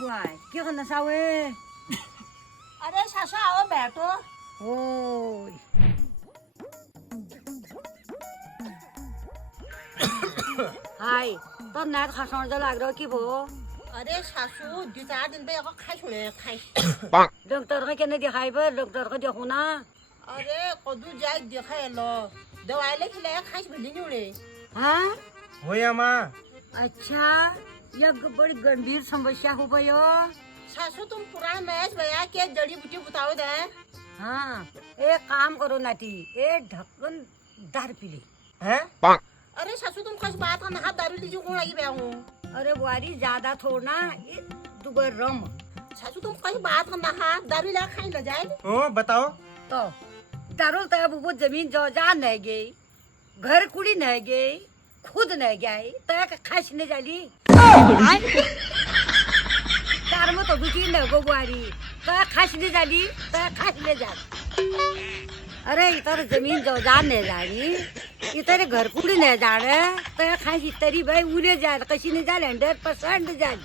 बुआ के करना सावे अरे सासू आओ बैठो ओय हाय तो नाक खासण जो लाग रहा की भो अरे सासू 2-4 दिन पे खाई छोड़े खाई डॉक्टर को कहने दिखाई पर डॉक्टर को देखो ना अरे कदू जाए दिखाए लो दवाई ले खिलाया खाई भिली नहीं उड़े हाँ होया माँ अच्छा यह बड़ी गंभीर समस्या हो गई हो सासू तुम पुराना मैच भैया के जड़ी बूटी बताओ दे हाँ एक काम करो नाती एक ढक्कन दारू पी ले हैं अरे सासू तुम कुछ बात का नहा दारू लीजिए कौन लगी बैठा हूँ अरे बुआरी ज्यादा थोड़ा ये दुगर रम सासू तुम कुछ बात का नहा दारू ला खाई न जाए ओ बताओ तो दारू तो अब वो जमीन जो जा नहीं गई घर कुड़ी नहीं गई खुद नहीं गई तो खास नहीं जाली तार में तो दुखी न गो बुआरी तो खास नहीं जाली तो खास नहीं जा अरे इतर जमीन जो जा नहीं जानी इतर घर कुड़ी नहीं जाने तो खास इतरी भाई उन्हें जा कशी नहीं जा 100% जाली